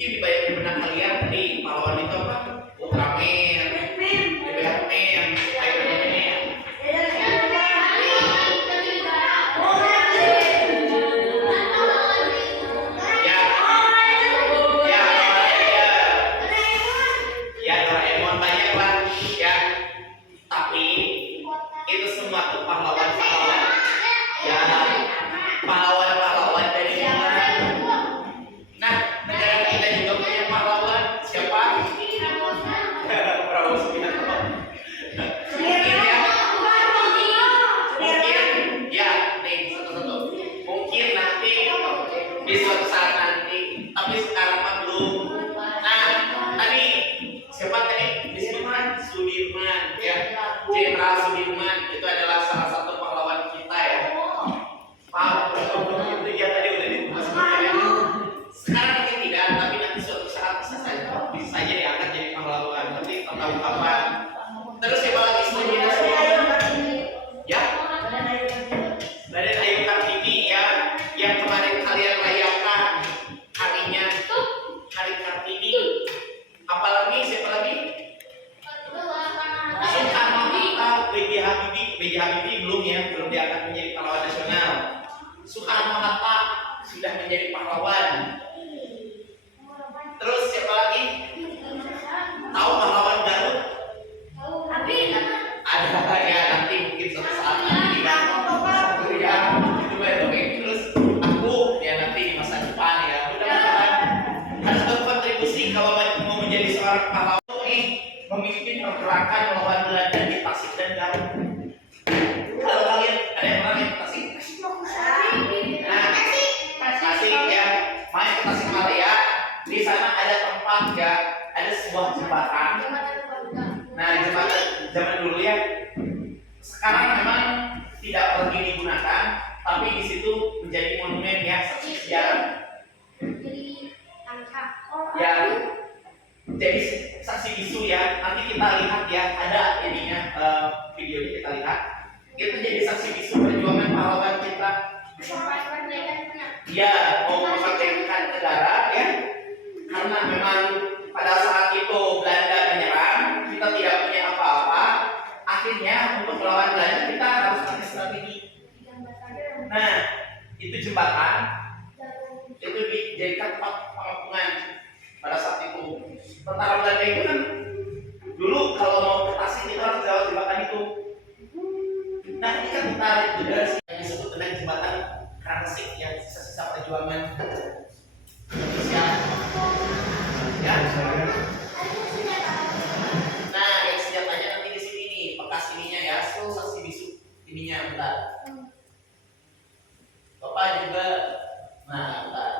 Mungkin di benak kalian tadi pahlawan itu apa? Ultraman, Batman, Spiderman. Ya Doraemon banyak lah ya. Tapi itu semua tuh pahlawan-pahlawan ya, pahlawan-pahlawan dari mana? Nah, negara kita juga punya pahlawan. Siapa? Prabowo Subianto. Mungkin ya, nih satu-satu. Mungkin nanti di suatu saat nanti, tapi sekarang mah belum. Nah, tadi siapa tadi disebutkan? Sudirman ya, Jenderal Sudirman itu adalah salah satu pahlawan kita ya. Pak, itu ya tadi udah disebutkan ya. Sekarang mungkin tidak, tapi nanti suatu saat bisa saja diangkat jadi pahlawan. Tapi tahu kapan? Terus siapa lagi nominasinya? Ya, Raden Ayu Kartini ya, yang kemarin kalian rayakan harinya, Hari Kartini. Apalagi siapa lagi? Soekarno Hatta, B.J. Habibie belum ya, belum diangkat menjadi pahlawan nasional. Soekarno Hatta sudah menjadi pahlawan. Terus siapa lagi? Tahu pahlawan Garut? Ada ya, nanti mungkin suatu saat nanti kan. Ya, itu baik. Terus aku ya nanti di masa depan ya, mudah-mudahan harus berkontribusi kalau mau menjadi seorang pahlawan nih, memimpin pergerakan melawan Belanda di Tasik dan Garut. Kalau kalian ada yang pernah ke Tasik? Nah, Tasik ya, main ke Tasikmalaya. Di sana ada tempat ya, ada sebuah jembatan. Nah, jembatan zaman dulu ya, sekarang memang tidak lagi digunakan, tapi di situ menjadi monumen ya, saksi sejarah. Ya, jadi saksi bisu ya. Nanti kita lihat ya, ada ininya videonya kita lihat. Itu jadi saksi bisu perjuangan pahlawan kita. Ya, mau memerdekakan negara ya. Karena memang pada saat itu Belanda menyerang, kita tidak punya apa-apa. Akhirnya untuk melawan Belanda kita harus pakai strategi. Nah, itu jembatan itu dijadikan tempat pengepungan pada saat itu. Tentara Belanda itu kan dulu kalau mau ke Tasik itu harus lewat jembatan itu. Nah, ini kan tentara itu yang disebut dengan jembatan Kransik yang sisa-sisa perjuangan Indonesia. Ya. Nah, yang senjatanya nanti di sini nih, bekas ininya ya, saksi bisu ininya bentar. Bapak juga, nah bentar.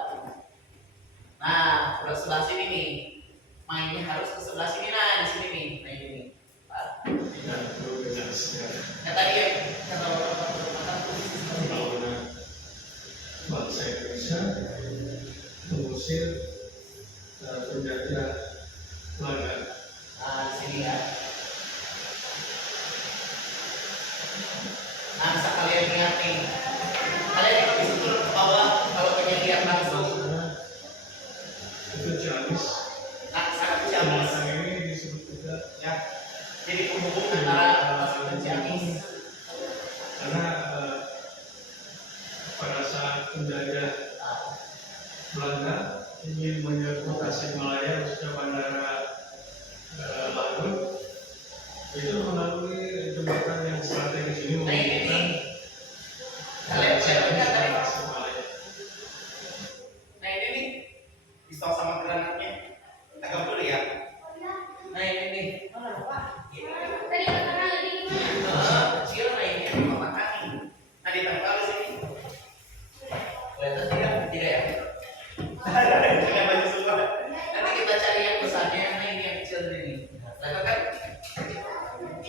Nah, udah sebelah sini nih, mainnya harus ke sebelah sini, nah di sini nih, nah ini nih. Ya tadi ya, kata bapak bangsa Indonesia mengusir penjajah Belanda. Nah, di sini ya. Nah, bisa kalian lihat nih. Kalian bisa turun ke bawah kalau pengen lihat langsung. Itu Ciamis. Nah, sangat Ciamis. Ini disebut juga Ya. Jadi penghubung antara Tasik dan Ciamis. karena pada saat penjajah Belanda ingin menyerbu Tasikmalaya, khususnya bandara Laut, itu melalui jembatan yang strategis ini menghubungkan Kalian bisa lihat tadi. Tasikmalaya. Nah ini nih, pistol sama granatnya. Agak dulu ya. Nah ini nih. Kecil nah ini kotak kaki. Nah ditempel di sini. Kelihatan tidak ya? Tidak baju semua. Nanti kita cari yang besarnya. Nah ini yang kecil ini. Kelihatan kan?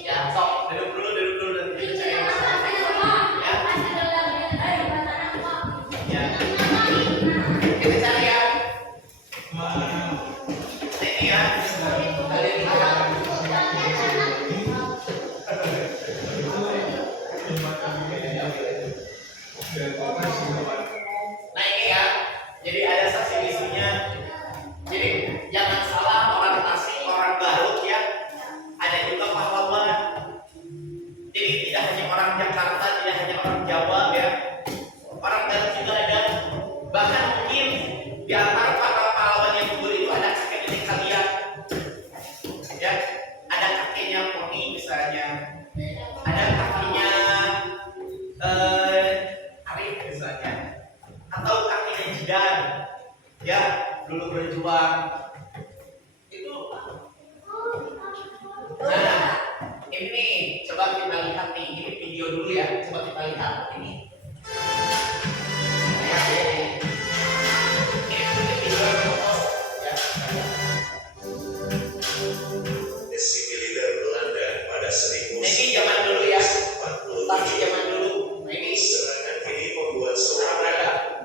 Ya sok duduk dulu dan kita cari yang besar. Ya. Ya. Kita cari ya. Ini ya. Kalian lihat. Nah ini ya, jadi ada saksi bisunya. Jadi Zidan, ya dulu berjuang itu. Nah, ini coba kita lihat nih, ini video dulu ya, coba kita lihat ini. Ya, ini video ya. Misi militer Belanda pada Ini zaman dulu ya, 1947. tapi zaman dulu. Nah ini Serangan ini membuat seorang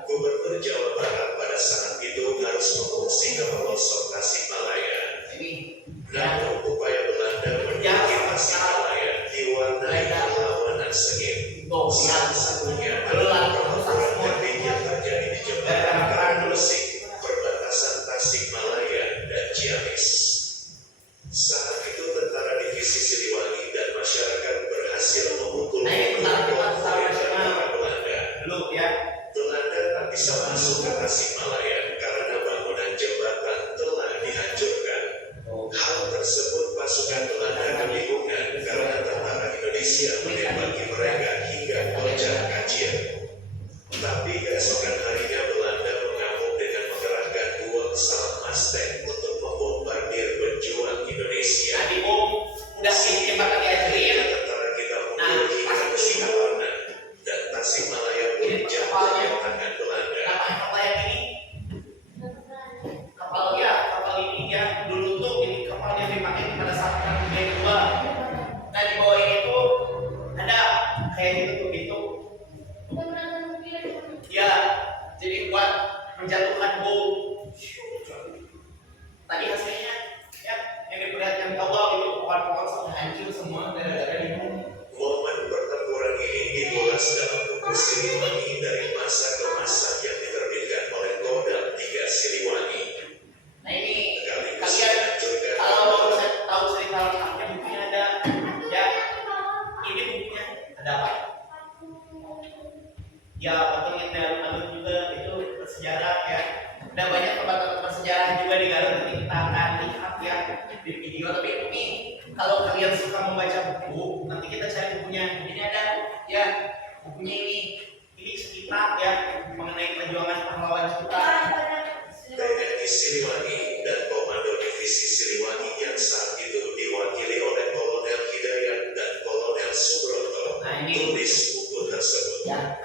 gubernur Jawa Barat pada saat itu harus mengungsi ke pelosok Tasikmalaya. ini Namun upaya Belanda menduduki Tasikmalaya diwarnai perlawanan sengit. Salah satunya adalah pertempuran keping yang terjadi di jembatan Karangresik, perbatasan Tasikmalaya dan Ciamis. Saat itu tentara divisi Siliwangi dan masyarakat berhasil memukul tentara Belanda. dulu ya. Belanda tak bisa masuk ke Tasikmalaya karena bangunan jembatan telah dihancurkan. Hal tersebut pasukan Belanda kebingungan karena tentara Indonesia menembaki mereka hingga kocar kacir. Tapi keesokan harinya Belanda mengamuk dengan mengerahkan 2 pesawat Mustang untuk membombardir pejuang Indonesia. Nah di bom udah ini jembatan dihancurin. Tentara kita mundur hingga ke Singaparna dan Tasikmalaya pun jatuh ke tangan Belanda. Apa kapal yang ini? Kapal ini ya dulu tuh ini kapal yang dipakai pada saat Perang Dunia Kedua. Nah di bawah ini tuh ada kayak gitu. Ya, jadi buat menjatuhkan bom. Tadi hasilnya ya yang diperlihatkan di awal itu pohon-pohon sudah hancur semua gara-gara di bom. Momen pertempuran ini diulas dalam buku Siliwangi dari masa ke masa yang diterbitkan oleh Kodam 3 Siliwangi. Nah ini Sekaligus kalian menghancurkan kalau mau tahu cerita lengkapnya bukunya ada ya. Ini bukunya ada apa? Ya betul kita lalu juga itu bersejarah ya. Ada banyak tempat-tempat bersejarah juga di Garut, nanti kita akan lihat ya di video. Tapi ini kalau kalian suka membaca buku, nanti kita cari bukunya. Ini ada ya bukunya ini cerita ya mengenai perjuangan pahlawan kita. TNI Siliwangi dan Komando Divisi Siliwangi yang saat itu diwakili oleh Kolonel Hidayat dan Kolonel Subroto. Nah ini Tulis buku tersebut. ya.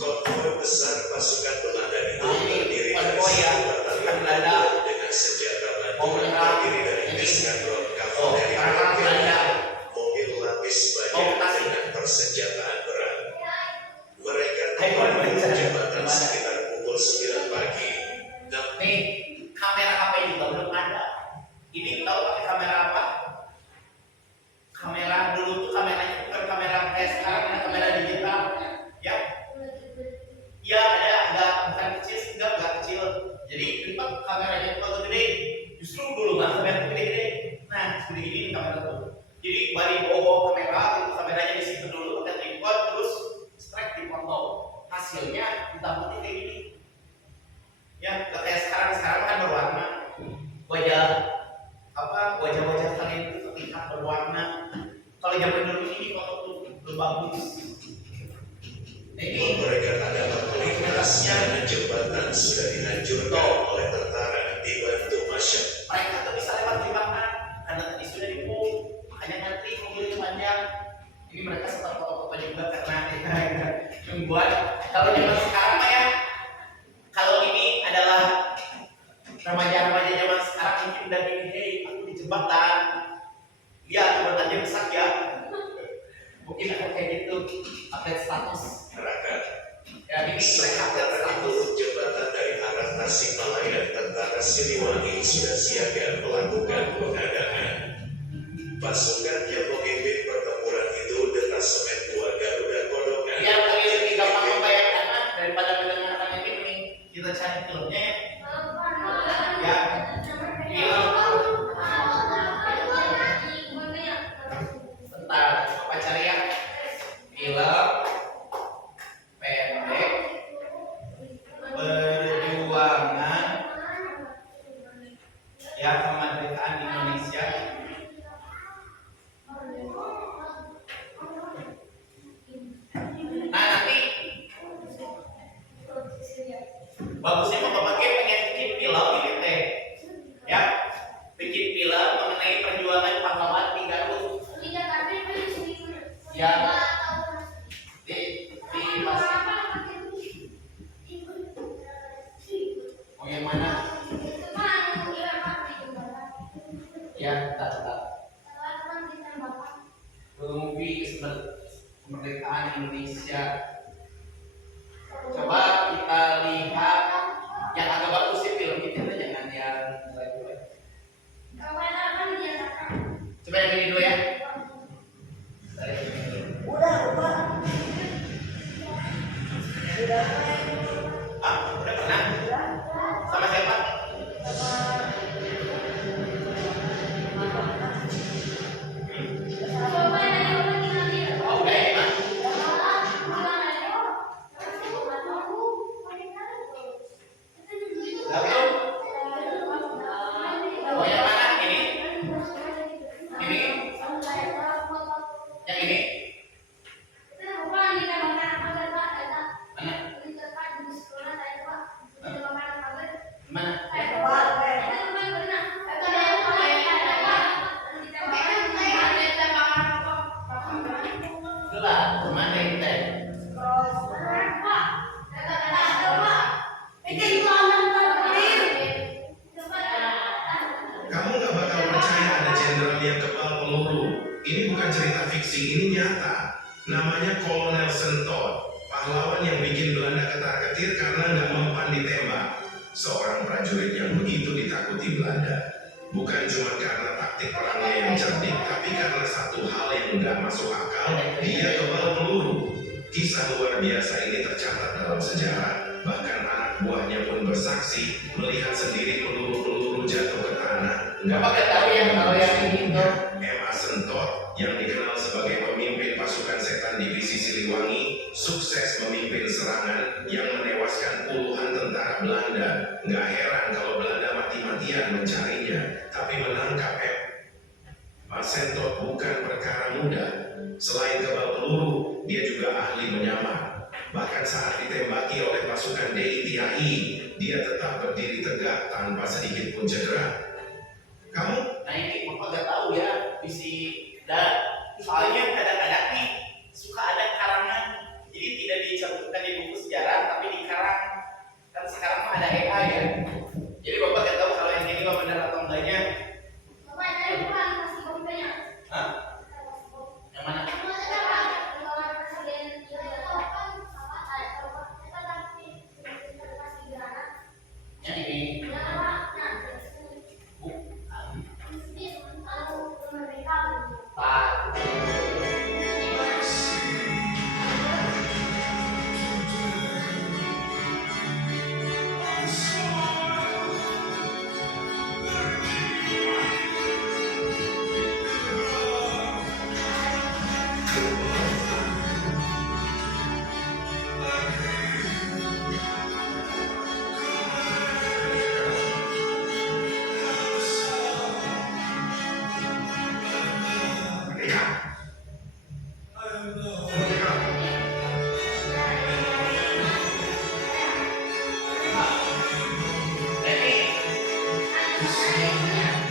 Konvoi besar pasukan Belanda itu Nah, ini terdiri dari konvoi ya, 1 pasukan batalion Belanda. dengan senjata Oh, bantuan benar. terdiri dari Ini. eskadron Oh, kavaleri orang Belanda. mobil lapis Oh, baja kasih. dengan persenjataan berat. Mereka Ayo, membangun baca. jembatan Gimana? sekitar pukul 9 pagi. Nih kamera HP juga belum ada. Ini tahu pakai kamera apa? Kamera dulu tuh kameranya bukan kamera kayak sekarang, ada kamera digital. Ya, ya ada agak bukan kecil sih, enggak kecil. Jadi lipat kameranya tuh agak gede. Justru dulu mah kamera tuh gede-gede. Nah, segede gini kamera tuh. Jadi bari bawa kamera, itu kameranya di situ dulu pakai tripod, terus strike dipoto. Hasilnya hitam putih kayak gini. Ya, nggak kayak sekarang kan berwarna. Wajah-wajah kalian itu terlihat berwarna. Kalau zaman dulu ini foto tuh belum bagus. Nah, ini Mereka adalah melintas karena jembatan sudah dihancurkan oleh tentara dibantu masyarakat. mereka tuh bisa lewat jembatan karena tadi sudah dibom, makanya ngantri mobilnya panjang. Ini mereka sempat foto-foto juga karena membuat kalau zaman sekarang mah ya, kalau ini adalah remaja-remaja zaman sekarang mungkin udah gini, hey aku di jembatan, ya jembatannya besar ya, mungkin akan kayak gitu, update status. Masyarakat. Ya ini mereka update Sementara status. itu, jembatan dari arah Tasikmalaya, tentara Siliwangi sudah siaga melakukan pengadaan. Pasukan yang memimpin pertempuran itu detasemen 2 Garuda Kodongan. Biar kalian lebih gampang membayangkan daripada mendengarkan ini, mending kita cari filmnya ya. Ya, film. Bentar, apa cari ya? Film pendek perjuangan ya kemerdekaan Indonesia. Nah nanti Bagusnya mau pakai pengen bikin film ini teh, ya, bikin film mengenai perjuangan pahlawan di Garut. Ya, di masih. Oh yang mana? Ya, tak. Movie kemerdekaan Indonesia. Coba kita lihat yang agak bagus sih film itu, jangan yang lain. Coba yang ini dulu ya. Udah pernah? Sama siapa? Oh, udah ya, Mas? Lalu? Oh, yang mana? Ini? Ini? Yang ini? Kamu nggak bakal percaya ada jenderal yang kebal peluru. Ini bukan cerita fiksi, ini nyata. Namanya Kolonel Sentot, pahlawan yang bikin Belanda ketar-ketir karena nggak mempan ditembak. Seorang prajurit yang begitu ditakuti Belanda. Bukan cuma karena taktik perangnya yang cerdik, tapi karena satu hal yang nggak masuk akal, dia kebal peluru. Kisah luar biasa ini tercatat dalam sejarah, bahkan anak buahnya pun bersaksi melihat sendiri peluru-peluru jatuh ke tanah. Bapak tahu yang kalau yang ini tuh. M.A. Sentot yang dikenal sebagai pemimpin pasukan setan divisi Siliwangi sukses memimpin serangan yang menewaskan puluhan tentara Belanda. Nggak heran kalau Belanda mati-matian mencarinya, tapi menangkap M.A. Sentot bukan perkara mudah. Selain kebal peluru, dia juga ahli menyamar. Bahkan saat ditembaki oleh pasukan DITI, dia tetap berdiri tegak tanpa sedikit pun cedera. Kamu? Nah ini Bapak gak tahu ya, dan soalnya kadang-kadang nih suka ada karangan, jadi tidak dicantumkan di buku sejarah, tapi dikarang. Kan sekarang mah ada AI ya. Jadi Bapak gak tahu kalau yang ini mah benar atau enggaknya. Hah? Yang mana? Yang ini. Pak.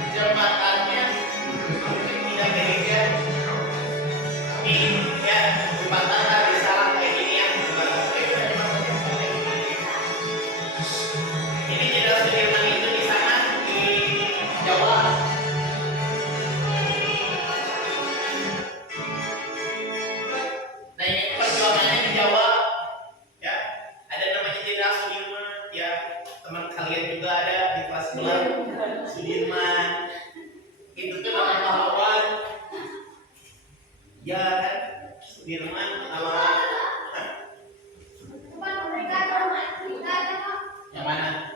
Jembatannya tidak gereja, tapi ya jembatan dari salah kayak gini yang ini Jenderal Sudirman itu di sana di Jawa. Nah ini perjuangannya di Jawa, ya ada namanya Jenderal Sudirman, ya teman kalian juga ada di kelas sebelah Sudirman. Itu tuh nama pahlawan, ya kan? Sudirman nama yang mana?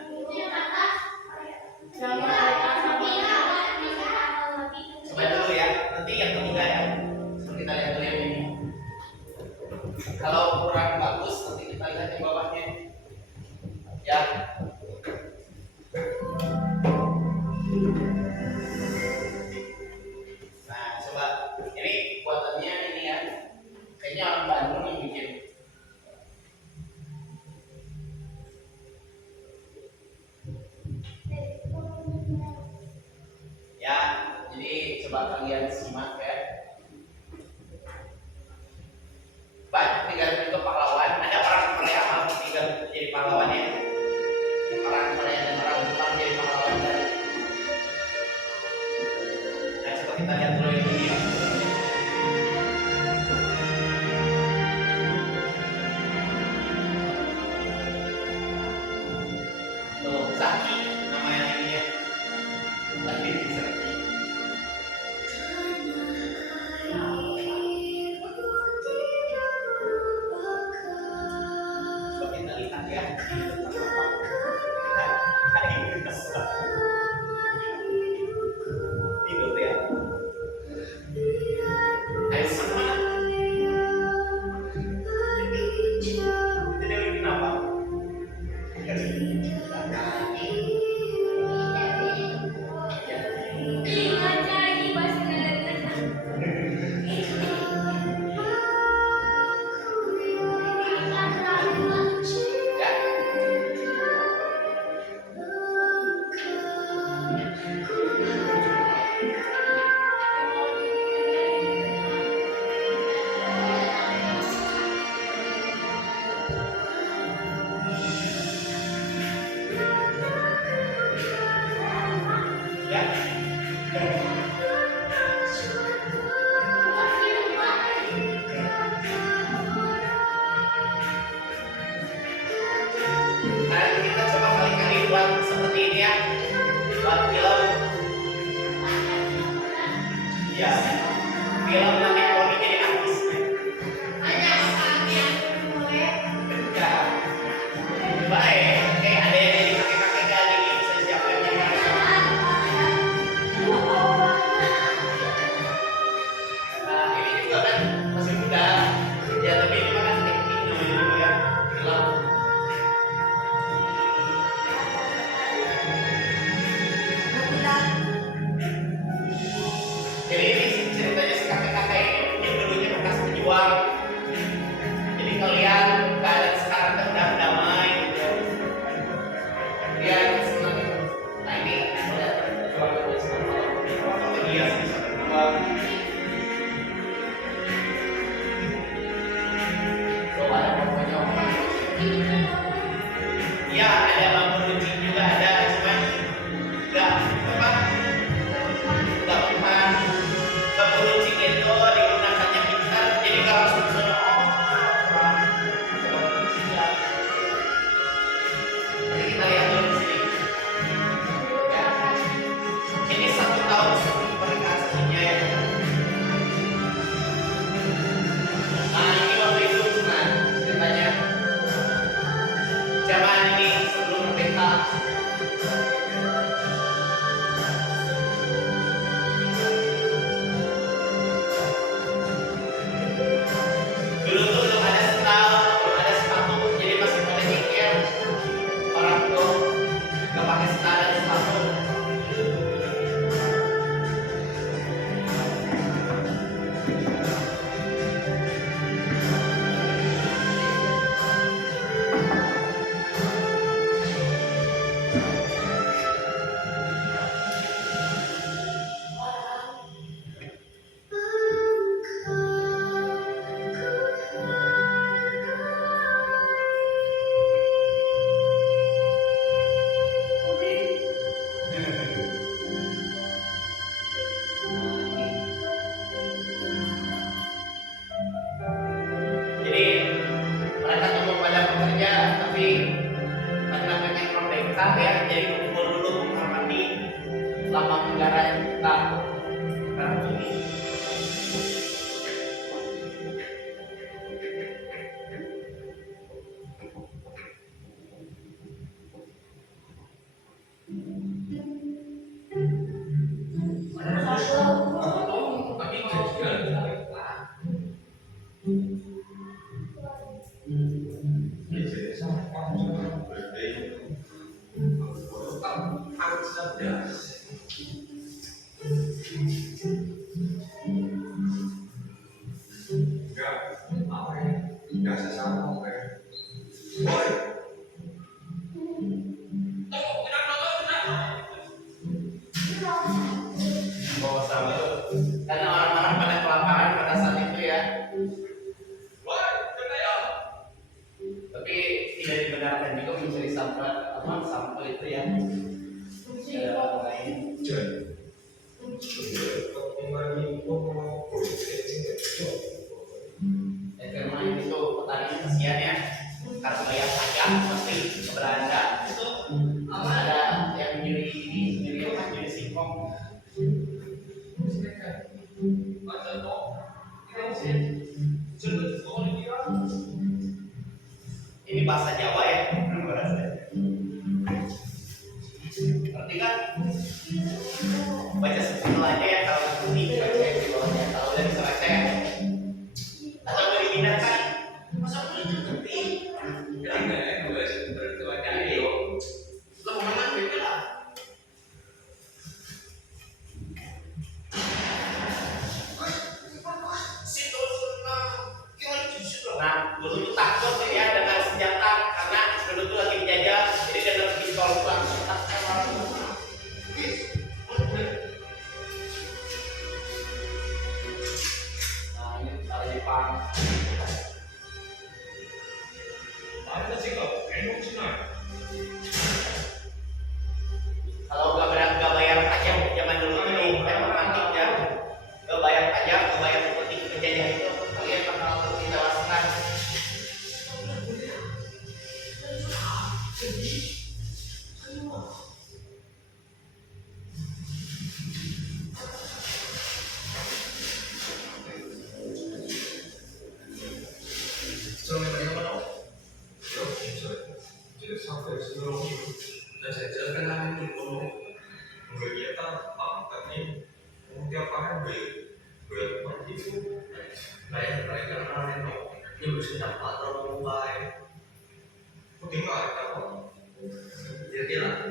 Coba dulu ya, nanti yang ketiga ya. Kita lihat dulu yang ini. Kalau kurang bagus, nanti kita lihat yang bawahnya. Ya. Nah, coba ini buatannya ini ya. Kayaknya orang Bandung yang bikin. coba kalian simak ya. Banyak negara juga pahlawan. Ada orang Korea mau tinggal jadi pahlawan ya. Orang Korea dan orang Jepang jadi pahlawan dan. Nah coba kita lihat dulu ini ya. Tuh, Zaki namanya ini ya. Zaki. Coba kita lihat ya. Tidur ya. Ayo semua. Jadi kenapa? Kita coba kali-kali buat seperti ini ya, buat film. Ya, film yang ekonomi jadi artis. Ya, baik. Oke, ada yang jadi kakek-kakek kali ini bisa siapkan yang mana? Nah, ini juga kan masih muda. Ya, tapi ini kan teknik dulu ya, film. Jadi ini ceritanya si kakek-kakek ini mungkin dulunya bekas pejuang. Jadi kalian keadaan sekarang kan udah damai gitu. Kalian senang. Nah ini kalian perjuangan dia sekarang kalau dia bisa berjuang. Tuh ada pokoknya orang. Ya ada bambu runcing juga ada, cuman enggak apa? Enggak mempan. Bambu runcing itu digunakannya pintar, jadi nggak langsung sono. Jadi kita lihat dulu di sini. Ya. Ini 1 tahun sebelum pernikahan aslinya ya. Nah ini waktu itu nah ceritanya. Zaman ini sebelum merdeka. Dulu tuh belum ada sendal, belum ada sepatu, jadi masih pada nyingkir. Orang tuh nggak pakai sendal dan sepatu. Jadi mereka tuh mau pada bekerja, tapi karena pengen merdeka ya, jadi kumpul dulu menghormati lambang negara yang kita ini. teman sampel itu ya. Lain. Karena itu petani kasihan ya, karena bayar pajak pasti ke Belanda itu ada yang nyuri ini, nyuri apa, nyuri singkong. Ini bahasa Jawa ya, ngerti kan? Baca subtitle aja ya kalau ini baca di bawahnya, kalau udah bisa baca ya. Atau mau dipindahkan? Masa boleh ngerti? Lo mau mana gitu lah? Nah, dulu tuh takut ya dengan senjata karena dulu tuh lagi dijajah, jadi dia harus pistol langsung tak. Nah, ini cara Jepang. Kalau nggak bayar pajak zaman dulu ini romantik ya, nggak bayar pajak, nggak bayar upeti penjajah itu, kalian bakal ditewaskan.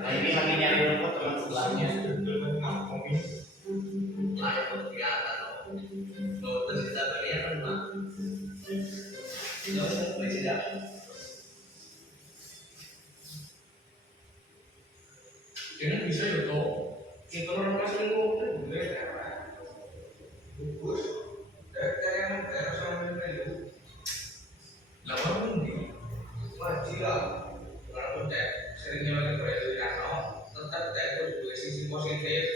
Nah, ini lagi nyari rumput teman sebelahnya. Kayaknya bisa ya toh. Kita orang masih ngobrol boleh. Bagus. Kayak sama itu. Lawan ini wajib lah. Walaupun seringnya lagi berjalan, tetap itu juga sisi positif.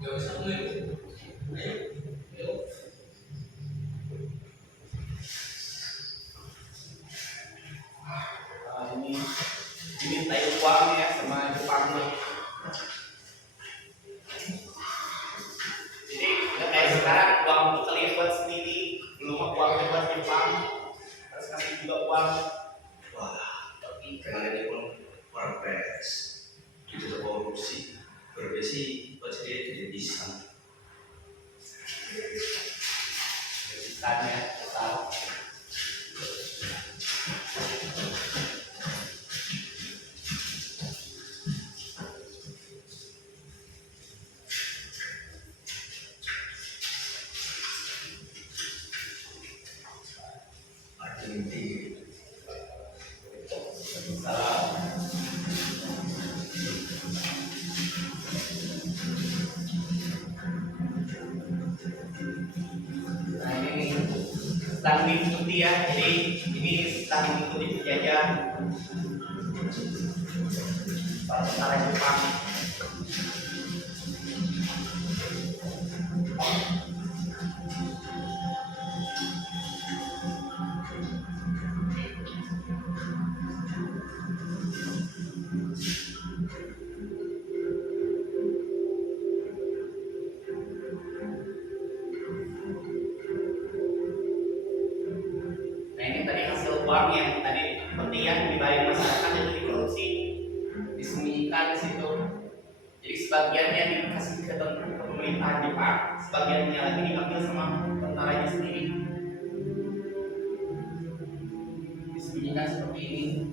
Gak usah ngeluh. Ayo, yuk. Ini dimintai uang ya sama Jepang nih. Jadi nggak kayak sekarang uang itu kalian buat sendiri, belum uangnya buat Jepang, harus kasih juga uang. Wah, tapi kalian pun orang pers itu korupsi berbesi presiden tidak bisa. Tanya, tahu. Arti Salah. Nah ini sedang diikuti ya, jadi ini sedang diikuti penjajah para tentara Jepang. Nah ini tadi hasil uang yang tadi seperti yang dibayar masyarakat itu dikorupsi, disembunyikan di situ. Jadi sebagiannya dikasih ke pemerintahan Jepang, sebagiannya lagi diambil sama tentaranya sendiri. Disembunyikan seperti ini.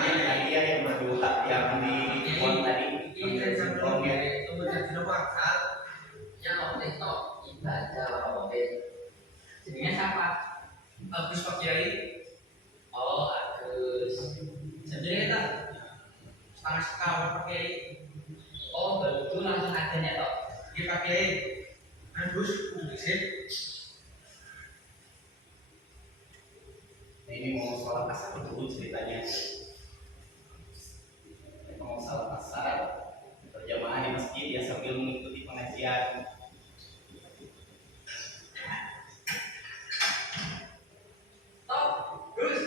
ini berdua yang di pohon tadi. Ini kan sampai kemudian tidak bakal yang oleh tok ibadah oleh jadinya siapa? Agus Pak Kiai. Oh Agus. Sebenarnya tak setengah sekawan Pak Kiai. Oh betul langsung adanya tok. Di Pak Kiai. Agus sih. Nah, ini mau sholat asar dulu ceritanya. Mau sholat asar berjamaah di masjid ya sambil mengikuti pengajian. Tok, Gus.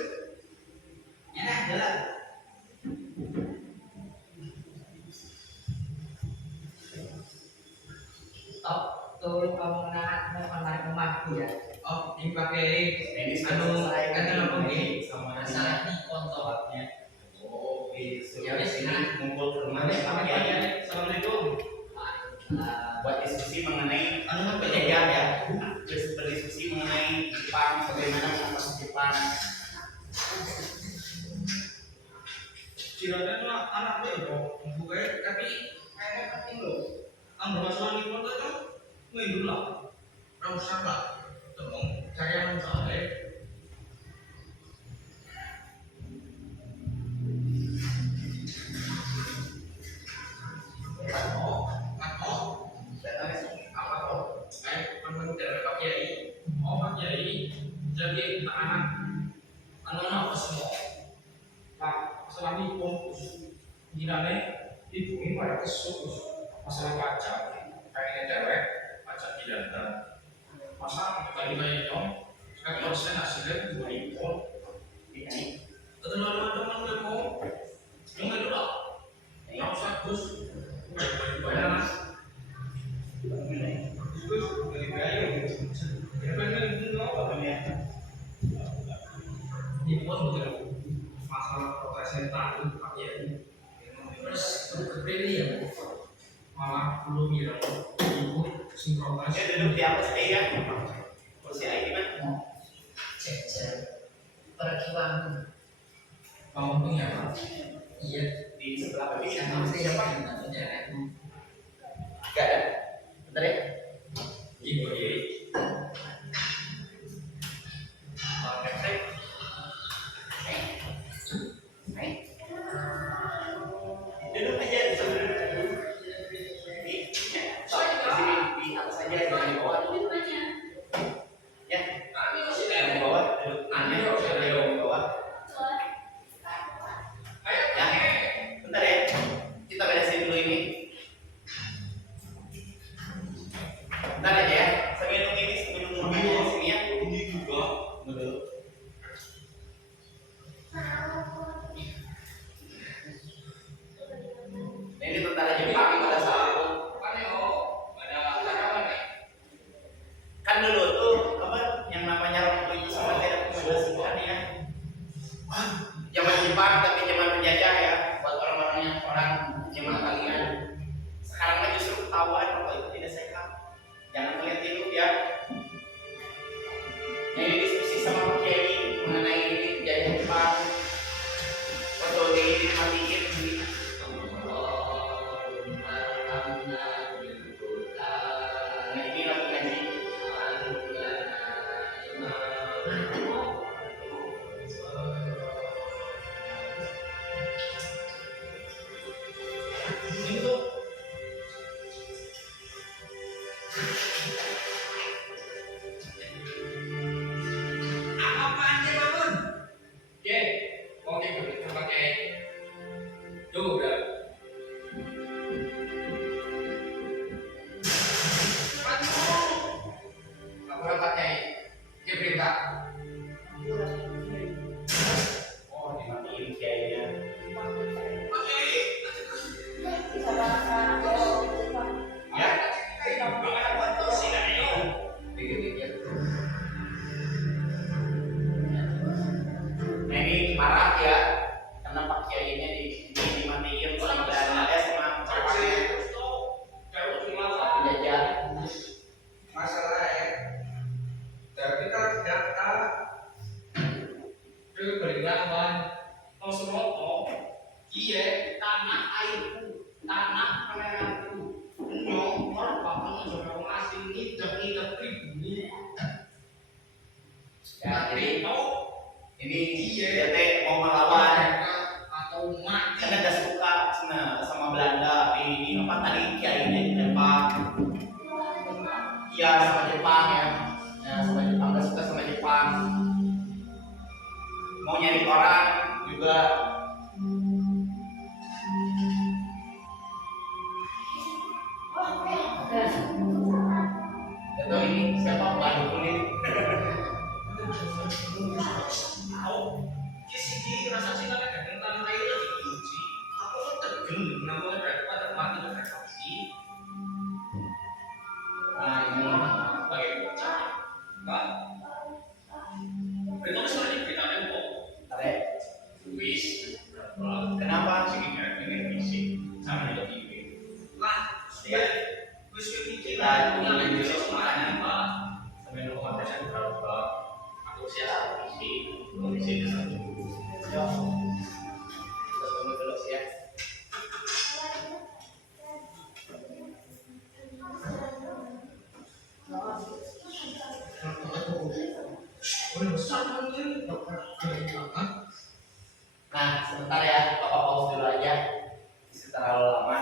Enak jalan. Tok, turun kamu menarik rumahku ya. Oh, ini pakai Ini anu kan apa ini ini? sama Masalah ini kontolnya. Oh, Ya wis, ini ngumpul ke rumah ya Pak Kiai. Assalamualaikum. Buat diskusi mengenai Anu penjajahan ya. Berdiskusi mengenai Jepang, bagaimana mengatasi Jepang. Kira-kira anaknya kok bukannya tapi kayaknya penting loh. Ang bermasalah di kota itu nggak lah. Rau sama. Tolong saya soalnya. Apa kok? Menurut dari Pak Kiai. Oh Pak Kiai, jadi anak anak semua. Pak, masalah ini fokus. Gimana? Dihubungi pada kesus masalah pajak. Kayaknya cewek pajak tidak. Masa kita dibayar dong? Sekarang persen hasilnya 2.000. Ini. Teman-teman gue mau yang nggak dulu. Nggak usah Gus. Bayar mas. Gus, beli bayar. Ini pun betul. Masalah protesnya tadi Pak Kiai. Terus kepilih ya. Malah belum ya. Ibu sinkronis. Saya duduk di atas ya. Kursi aja gimana? Cek. Perkiwan. Mau punya Pak? Iya. Di sebelah kami Sama siapa? Gak ada. Bentar ya. Ibu Kiai. Duduk aja di sana. Di atas aja jangan di bawah. Ya. Jangan di bawah. Duduk aneh di bawah. Ya. Bentar ya. Kita beresin dulu ini. Bentar aja ya. Sambil nunggu ini sambil nunggu di sini ya. Ini juga. Tunggu dulu. Nah, ini tentara Jepang pada saat itu. Kan dulu tuh apa yang namanya Roma itu sempat direkomendasikan ya. Zaman Jepang tapi zaman penjajah ya buat orang-orang yang orang zaman kalian. Sekarang mah justru ketahuan kalau itu tidak sehat. Jangan melihat hidup ya. Nah ini diskusi sama Pak Kiai mengenai ini penjajah Jepang. Foto ini dimatiin sini. Nah ini lagu ngaji. Ini tuh Apaan dia bangun? Kiai, mau tidur di tempat Kiai. Tuh udah. Laporan Pak Kiai. Dia perintah. oh dimatiin kiainya. Ya. Pikir-pikir. Nah ini marah ya karena Pak Kiai ini dimatiin Iya, tanah airku, tanah kelahiranku. Nyong, orang bapak mencoba orang asing ini nginjak pribumi. Ya, Tapi kau ini Iya. dia teh mau melawan atau mati. karena gak suka sama Belanda. Ini apa tadi kiainya di Jepang? Iya, sama Jepang ya. Ya, sama Jepang, gak suka sama Jepang. Mau nyari orang juga. Atau ini siapa Bandung ini? Tahu, kisi rasa cinta mereka dengan air itu diuji. Aku tuh tergeleng, namanya pada mati mereka sih. Nah, ini Sebagai bocah, kan? Itu misalnya kita tempo, Tarik. Luis, Kenapa? ingin fisik, sama juga TV. Lah, dia Luis pikir Kita punya lagi dulu bisa makanya. apa? Sampai lu ngomongin berapa? Aku siapa sih? Kondisi itu satu. Ya. Kita tunggu dulu sih ya. Nah, sebentar ya, Bapak pause dulu aja. Bisa terlalu lama.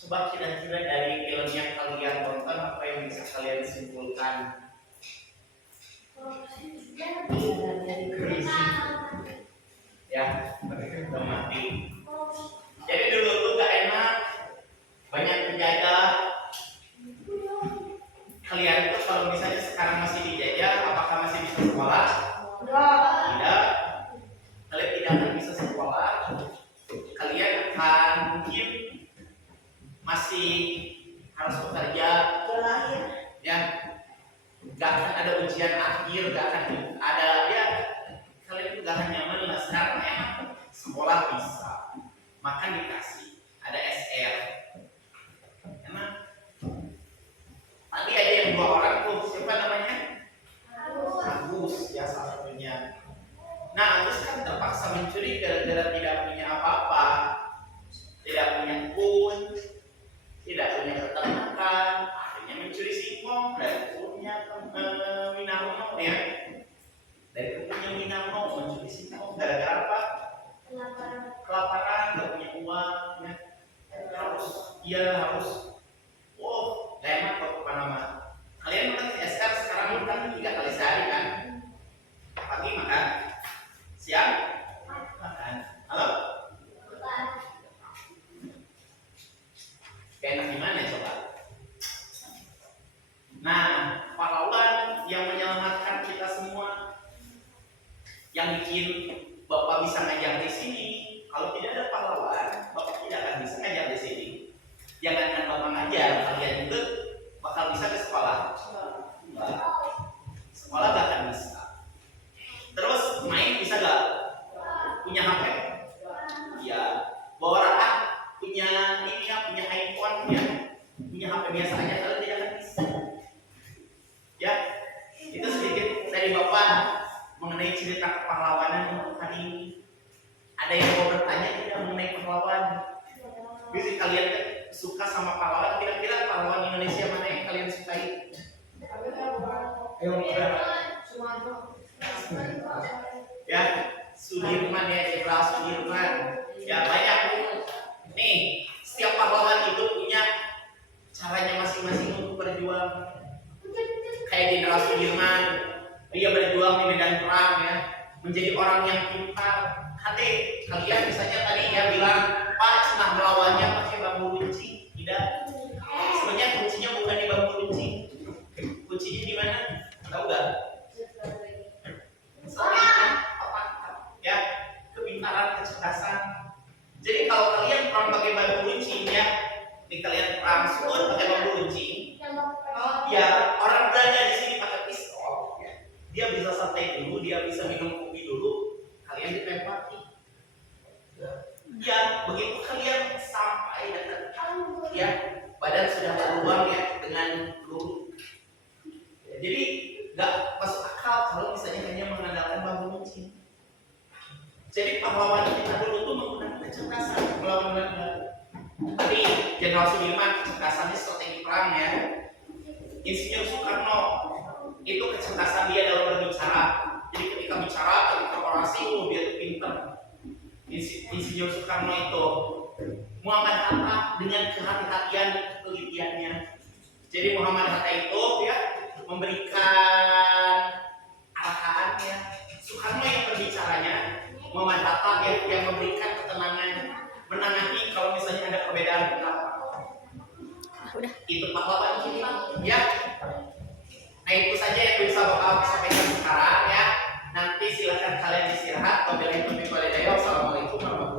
Coba kira-kira dari film yang kalian tonton apa yang bisa kalian simpulkan? Ya, mereka udah mati. Jadi dulu tuh gak enak, banyak penjajah. Kalian tuh kalau misalnya sekarang masih dijajah, apakah masih bisa sekolah? Tidak. Kalian tidak akan bisa sekolah. Kalian akan mungkin masih harus bekerja. Ya, gak akan ada ujian akhir, gak akan ada ya. Kalian itu gak akan nyaman lah. Sekarang enak, sekolah bisa, makan dikasih, ada SR. Enak. Tadi aja yang 2 orang tuh, siapa namanya? Agus, ya salah satunya. Nah, Agus kan terpaksa mencuri gara-gara tidak punya apa-apa, tidak punya kebun, tidak punya peternakan, akhirnya mencuri singkong dari kebunnya Winarno ya. Dari kebunnya Winarno mencuri singkong gara-gara apa? Kelaparan, nggak punya uang, ya. harus, wow, enak kok Panama. Kalian makan SR sekarang makan 3 kali sehari kan? Pagi makan, siang makan, halo? Enak gimana coba? Nah, pahlawan yang menyelamatkan kita semua, yang bikin Bapak bisa ngajar di sini. Kalau tidak ada pahlawan, Bapak tidak akan bisa ngajar di sini. Jangankan Bapak ngajar, kalian juga bakal bisa ke sekolah. Enggak. Sekolah gak akan bisa. Terus main bisa gak? Punya HP? Iya. Bawa rahat? Punya ini ya, punya iPhone ya, punya HP biasa aja, kalian tidak akan bisa. Ya, itu sedikit dari Bapak mengenai cerita kepahlawanan untuk hari ini. Ada yang mau bertanya tidak mengenai pahlawan? Bisa kalian suka sama pahlawan? Kira-kira pahlawan Indonesia mana yang kalian sukai? Ayo, ya, Sudirman ya, Jenderal Sudirman. Ya banyak. Nih, setiap pahlawan itu punya caranya masing-masing untuk berjuang. Kayak Jenderal Sudirman, dia berjuang di medan perang ya, menjadi orang yang pintar. Hati, kalian misalnya tadi ya bilang, Pak, senang melawannya pakai bambu runcing. Tidak. Sebenarnya kuncinya bukan di bambu runcing. Kuncinya di mana? Tahu nggak? Ya, kepintaran, kecerdasan. Jadi kalau kalian perang pakai bambu runcing ya, di kalian perang sud pakai bambu runcing, ya orang Belanda di sini pakai pistol, ya. Dia bisa santai dulu, dia bisa minum kopi dulu, kalian ditembaki. Ya, begitu kalian sampai dekat, ya badan sudah berlubang ya dengan peluru. Ya, jadi nggak masuk akal kalau misalnya hanya mengandalkan bambu runcing. Jadi pahlawan kita dulu tuh menggunakan kecerdasan. melawan Belanda. Tapi Jenderal Sudirman kecerdasannya strategi perang ya. Insinyur Soekarno itu kecerdasan dia dalam berbicara. Jadi ketika bicara, ketika orasi, dia tuh pintar. Insinyur Soekarno itu, Muhammad Hatta dengan kehati-hatian dan ketelitiannya. Jadi Muhammad Hatta itu ya memberikan arahannya. Soekarno yang berbicaranya, Muhammad Hatta yang memberikan ketenangan, menangani kalau misalnya ada perbedaan pendapat. Itu pahlawan kita, ya. Nah itu saja yang bisa Bapak sampaikan sekarang ya. Nanti silakan kalian istirahat. Wabillahi taufiq wal hidayah. Wassalamualaikum warahmatullahi wabarakatuh.